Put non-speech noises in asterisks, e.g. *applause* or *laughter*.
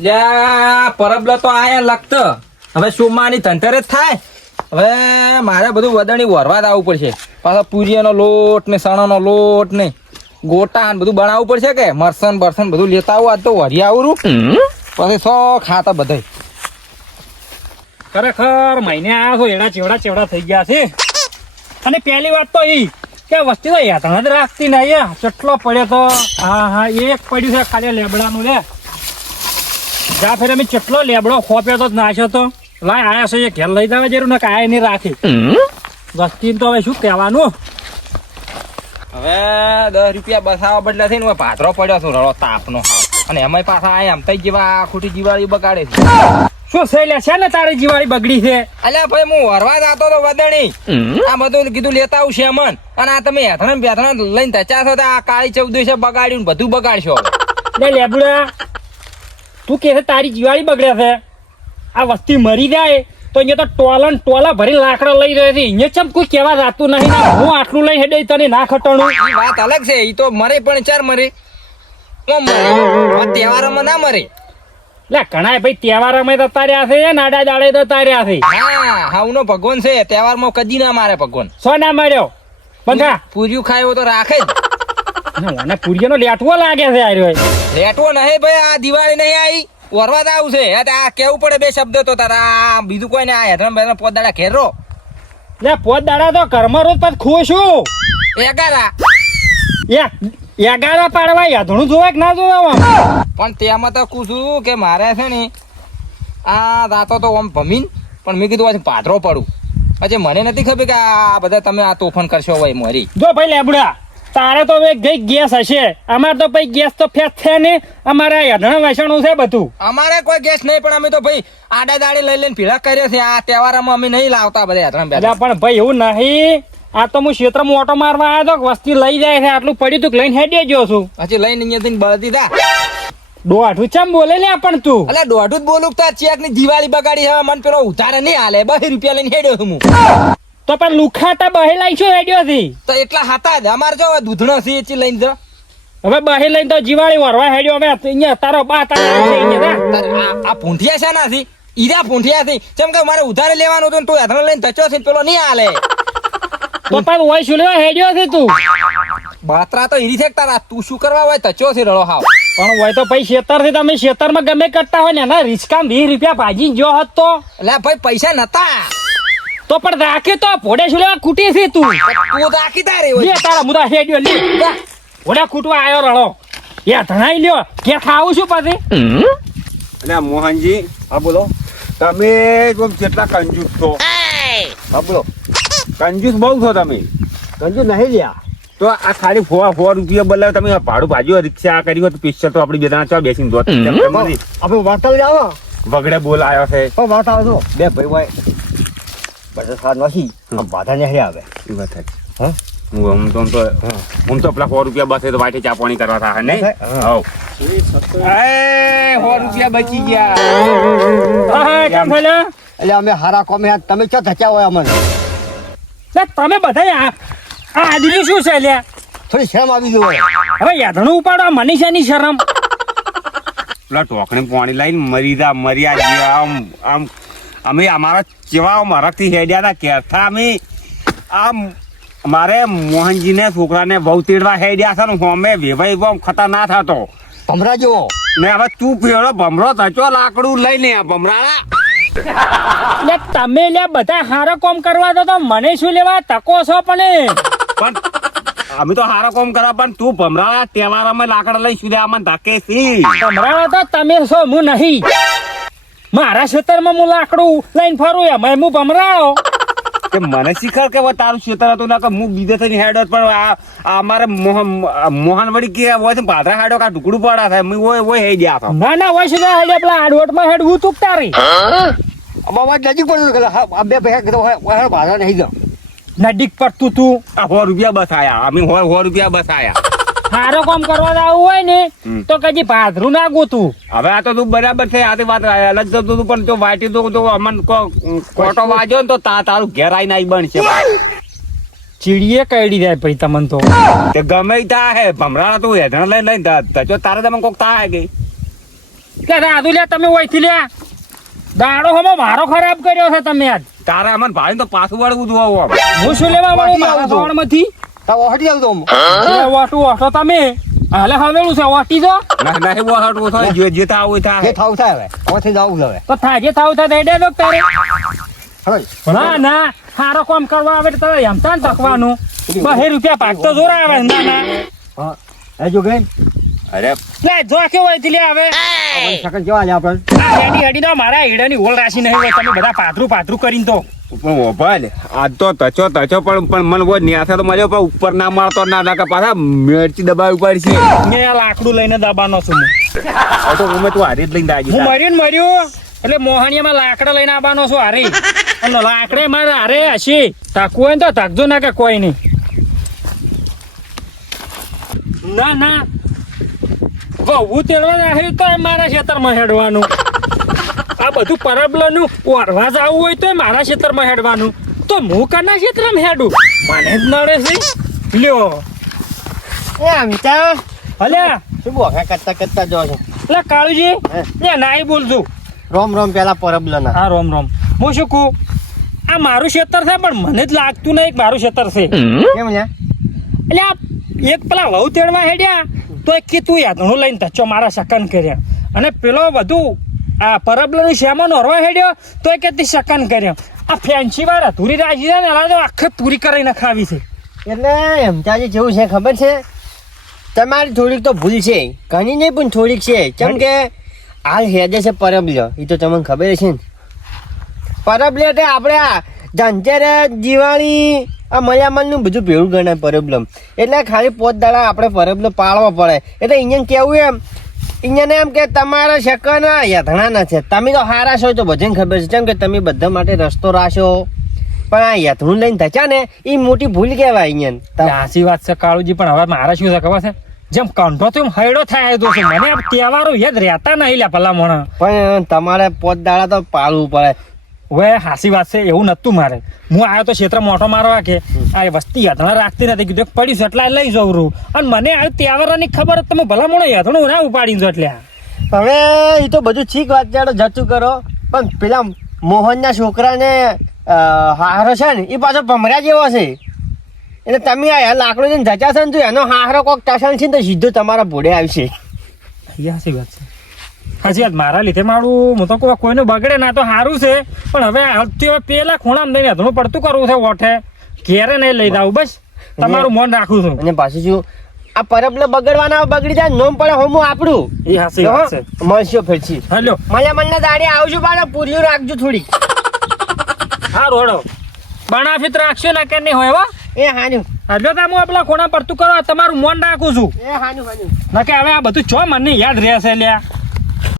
લ્યા પરબલો તો આયા લખત. હવે સોમાની ધનતેરસ થાય. હવે મારે બધું વદણી વરવા આવવું પડશે. પાછો પૂરીનો લોટ ને સણાનો લોટ ને ગોટા ને બધું બનાવવું પડશે કે? મરસન બરસન બધું લેતા આવું આજ તો વરી આવરું. પછી સો ખાતા બધા ખરેખર મહિને આ છો એડા ચેવડા ચેવડા થઈ ગયા છે. અને પહેલી વાત તો એ કે વસ્તી તો યાદ જ રાખતી નહીં. ચટલો પડ્યો તો હા હા એક પડ્યું છે ખાલી લેબડાનું લે. જા ફેર અમે કેટલો લેબડો ખોપ્યો તો જ તો. લાય આયા છે ઘેર લઈ જાવે જરૂર ને કાંઈ નહીં રાખી. વસ્તી તો હવે શું કહેવાનું? હવે દસ રૂપિયા બસાવા બદલે થઈને પાથરો પડ્યો છું રડો તાપનો અને એમાંય પાછા આયા એમ તઈ જેવા ખોટી દિવાળી બગાડે છે. શું થઈ લે છે ને તારી જીવાળી બગડી છે? અલ્યા ભાઈ હું વરવા જતો તો વદણી. આ બધું કીધું લેતા આવું શેમન અને આ તમે હેથણ બેથણ લઈને તચા છો તો આ કાળી ચૌદશે બગાડ્યું ને બધું બગાડશો. લે લેબડા તું કે તારી જીવાળી બગડે છે. આ વસ્તી મરી જાય તો અહીંયા તો ટોલા ને ટોલા ભરી લાકડા લઈ રહ્યો છે. અહીંયા ચમ કોઈ કહેવા જાતું નહીં હું આટલું લઈ હેડે તને ના ખટણું. વાત અલગ છે એ તો મરે પણ ચાર મરે. તહેવારોમાં ના મરે. લે ઘણા ભાઈ તહેવારોમાં તો તાર્યા છે નાડા દાડે તો તાર્યા છે. હા હાવનો ભગવાન છે તહેવારમાં કદી ના મારે ભગવાન. સો ના માર્યો? બંધા પૂર્યું ખાય તો રાખે જ. અને પૂરીનો લેટવો લાગે છે આર્યો લેટવો નહીં ભાઈ આ દિવાળી નહીં આવી. વરવા જ આવું છે. આ કેવું પડે બે શબ્દ તો તારા આ બીજું કોઈ ને આ હેઠળ બેઠળ પોદાડા ઘેરો લે પોત દાડા તો ઘરમાં રોજ પછી ખુશું એગારા. એગારા પાડવા યાધણું જોવે કે ના જોવે પણ તેમાં તો કુછું કે મારે છે ને આ રાતો તો આમ ભમીન પણ મેં કીધું પછી પાથરો પડું. પછી મને નથી ખબર કે આ બધા તમે આ તોફાન કરશો ભાઈ મારી. જો ભાઈ લેબડા. તારે તો હવે ગઈ ગેસ હશે. અમારે તો ભાઈ ગેસ તો ફેસ છે ને અમારે અઢણ વેસણું છે બધું. અમારે કોઈ ગેસ નહીં પણ અમે તો ભાઈ આડા દાડી લઈ લઈને ભીડા કર્યો છીએ આ તહેવારમાં અમે નહીં લાવતા બધા અઢણ બેઠા. પણ ભાઈ એવું નહીં. આ તો હું ક્ષેત્રમાં ઓટો મારવા આવ્યો તો વસ્તી લઈ જાય છે. આટલું પડ્યું તું લઈને હેડી ગયો છું. પછી લઈને અહીંયાથી બળતી દા દોઢું ચમ બોલે લે પણ તું? એટલે દોઢું જ બોલું તાર ચેકની દિવાળી બગાડી હવે મને પેલો ઉધારે નહીં હાલે બહી રૂપિયા લઈને હેડ્યો છું હું. તો પણ લુખાતા બહે લાઈશું હેડ્યો થી તો એટલા હતા જ. અમારે જો દૂધનો છે એ લઈને જો. હવે બહે લઈને તો જીવાળી વરવા હેડ્યો હવે અહીંયા તારો બા તારા આ પૂંઠિયા છે? નાથી ઈરા પૂંઠિયા થી જેમ કે મારે ઉધારે લેવાનું હતું તું હેઠળ લઈને ધચ્યો છે પેલો નહીં હાલે. તો પણ હોય શું લેવા હેડ્યો છે તું. બાતરા તો ઈરી છે તારા? તું શું કરવા હોય? ધચ્યો છે રળો હાવ. પણ હોય તો ભાઈ શેતરથી તમે ખેતરમાં ગમે કરતા હોય ને એના રિસ્કામ વીસ રૂપિયા ભાજી જો હતો એટલે ભાઈ પૈસા નતા. તો પણ રાખે તો ભોડે છોડે કૂટી છે તું? તું તો આખી તારે લે તારા મુદા હેડ્યો લે. ભોડે કૂટવા આવ્યો રળો યા ધણાઈ લ્યો. કે ખાવું છું પછી? અને મોહનજી હા બોલો. તમે કેટલા કંજૂસ છો? હા બોલો. કંજૂસ બહુ છો તમે? કંજૂસ નહીં લ્યા. તો આ ખાલી ફોવા ફોવા રૂપિયા બદલાવ તમે ભાડું ભાજ્યો રિક્ષા કરી તો પિક્ચર તો આપણી બેદાના ચા બેસીને દોત આપણે વાર્તા આવો વગડે બોલ આવ્યો છે. વાર્તા બે ભાઈ ભાઈ બધા સાત નથી આમ બાધા નહીં આવે. એ વાત. હા? હું આમ તો તો હું. તો પેલા સો રૂપિયા બસે તો વાટે ચા પાણી કરવા થાય નહીં. હવ. એ સો રૂપિયા બચી ગયા? એટલે અમે હારા કોમે તમે ચો ધચ્યા હોય અમને? લે, તમે બધા આ આ આદમી શું છે લ્યા થોડી શરમ આવી ગયો હવે યાધણું ઉપાડો મને છે ની શરમ. પેલા ટોકણી પાણી લઈને મરીદા મર્યા ગયા આમ આમ અમે અમારા જેવા મારાથી હેડ્યા હતા કેરથા અમે આમ મારે મોહનજીને છોકરાને બહુ તેડવા હેડ્યા છે ને અમે વેવાઈ બહુ ખતરનાક થતો ભમરા જેવો? ને હવે તું પેલો ભમરો થચો લાકડું લઈને આ ભમરાળા લે તમે લે બધા હારો કોમ કરવા દો તો મને શું લેવા તકો છો પણ પણ અમે તો હારા કોમ કરા પણ તું ભમરાળા તહેવારમાં લાકડા લઈ સુધે આમાં ધાકે સી ભમરાળો તો તમે છો હું નહીં. મારા ખેતરમાં હું લાકડું લઈને ફરું એમાં હું ભમરાળો *laughs* કે મને શીખર કે તારું ખેતર હતું ના કે હું બીજે થઈને હેડો પણ આ અમારે મોહન મોહન વળી કે હોય છે પાદરા હેડો કા ટુકડું પડા થાય. મેં ઓય ઓય હેડી ગયા ના ના હોય છે હેડે પેલા આડવટમાં હેડવું તું તારી? બાબા નજીક પડ્યું કે આ બે ભાઈ કીધું હોય હોય બાધા નહીં જાઓ નડીક પડતું તું? આ સો રૂપિયા બસ આયા. અમે સો રૂપિયા બસ આયા. હારો કામ કરવા આવું હોય ને તો કદી ભાદરું ના ગોતું હવે આ તો તું બરાબર છે આ વાત અલગ જતું હતું પણ જો વાટી તો તો અમન કોટો વાજ્યો ને તો તા તારું ઘેર આઈને આઈ બનશે. ચીડીએ કઈડી જાય પછી તમને તો. તે ગમે તા હે ભમરાણા તું હેધણ લઈને લઈને તજો તા તારે તમે કોક તા હે ગઈ કે રાધુ લ્યા તમે ઓયથી લ્યા દાડો હમો મારો ખરાબ કર્યો છે તમે આજ. તારા અમન ભાઈ તો પાછું વળવું જોવા હું શું લેવા વળું મારા આવું છું. તા ઓહટી આવતો એ તમે. હાલે હવેલું છે વાટી જો. ના ના એવું હટવું થાય જે જે થાવ હોય જે થાય. થાવ થાય હવે. હવેથી જવું હવે. તો થાજે થાવ થા દે દે તારે ના ના સારો કામ કરવા આવે તો તારે હેમતા તકવાનું બહે રૂપિયા પાક તો જોર આવે ના ના. હા. જો ગઈ. અરે. લે જો કેવું હોય લે હવે સકન કેવા છે આપણે? હેડી હેડી તો મારા હીડાની ઓળ રાશી નહીં હોય તમે બધા પાથરું પાથરું કરીને તો. પણ ઓભાલ આજ તો તચો તચો પણ પણ મને બહુ ન્યાસે તો મજા પણ ઉપર ના મારતો ના ના કે પાછા મિર્ચી દબાવી પડશે. મેં આ લાકડું લઈને દબાનો છું હું. તો ઉમે તું હારી જ લઈને દાજી હું મર્યું ને મર્યું. એટલે મોહણીયામાં લાકડા લઈને આવવાનો છું હારી. અને લાકડે મારે હારે હશે. તાકવું હોય ને તો તાકજો ના કે કોઈ નહીં. ના ના. વહુ તેડવા તો મારા ખેતરમાં હેડવાનું. આ બધું પરબલનું ઓરવા જવું હોય તો મારા ક્ષેત્રમાં હેડવાનું. તો હું કના ક્ષેત્રમાં હેડું? મને જ નડે છે. લ્યો. એ અમિતા અલ્યા શું બોખા કરતા કરતા જો છો. એટલે કાળુજી? લે નાઈ બોલતું રોમ રોમ પેલા પરબલના. હા રોમ રોમ. હું શું કહું? આ મારું ક્ષેત્ર છે પણ મને જ લાગતું નહીં મારું ક્ષેત્ર છે. કેમ છે એટલે આ એક પેલા વહુ તેડવા હેડ્યા તો એક કીધું યાદ હું લઈને તચ્ચો મારા શકન કર્યા. અને પેલો બધું આ પરબલો શ્યામા નોરવા હેડ્યો તો એ કે તે શકન કર્યો. આ ફેન્સી વાળા તુરી રાજી છે ને એના તો આખે તુરી કરીને ખાવી છે. એટલે એમતાજી જેવું છે ખબર છે? તમારી થોડીક તો ભૂલ છે. ઘણી નહીં પણ થોડીક છે. કેમ કે હાલ હેદે છે પરબલ્યો. એ તો તમને ખબર છે ને. પરબલ્યો એટલે આપણે આ ધનતેરસ દિવાળી આ મયામલનું બધું ભેળું ગણાય પરબલમ. એટલે ખાલી પોત દાડા આપણે પરબલો પાળવો પડે. એટલે અહીંયા કેવું એમ અહીંયા એમ કે તમારા શકન યથણા નથી તમે તો હારા છો તો ભજન ખબર છે. કેમ કે તમે બધા માટે રસ્તો રાશો. પણ આ યથણું લઈને થયા ને એ મોટી ભૂલ કહેવાય અહીંયા સાચી વાત છે કાળુજી પણ હવે મારા શું છે ખબર છે? જેમ કંઠો તો એમ હૈડો થાય તો છે. મને તહેવારો યાદ રહેતા નહીં લે ભલા મોણા. પણ તમારે પોત દાડા તો પાળવું પડે. હવે હાસી વાત છે એવું નતું મારે. હું આવ્યો તો ક્ષેત્ર મોટો મારવા કે આ વસ્તી યાતણા રાખતી નથી. કીધું પડ્યું છે એટલે લઈ જવું રહું અને મને આ ત્યાવરાની ખબર તમે ભલા મોણો યાતણું ના ઉપાડી જો એટલે. હવે એ તો બધું ઠીક વાત જાડો જતું કરો. પણ પેલા મોહનના છોકરાને હારો છે ને એ પાછો ભમરા જેવો છે. એટલે તમે આ લાકડું જઈને જચા છે ને એનો હારો કોક ટસણ છે ને તો સીધો તમારા ભોડે આવશે. એ હાસી વાત છે. વાત મારા લીધે મારું હું તો કોઈ કોઈનું બગડે ના તો સારું છે. પણ હવે હાલથી હવે પેલા ખૂણા નહીં યાતણું પડતું કરવું છે ઓઠે. ઘેરે નહીં લઈ જાવ બસ. તમારું મન રાખું છું. અને પાછું શું આ પરબલે બગડવાના બગડી જાય નોમ પડે હોમું આપણું. એ હાસી છે. મળશો ફેરથી હલો મજા મનના દાડી આવજો બાળો પૂર્યું રાખજો થોડી. હા રોડો. બનાફિત રાખશો ના કે નહીં હોય વા એ હાનું. હલો તો હું પેલા ખૂણા પડતું કરો તમારું મન રાખું છું. એ હાનું હાનું. ના કે હવે આ બધું છો મને યાદ રહેશે લ્યા?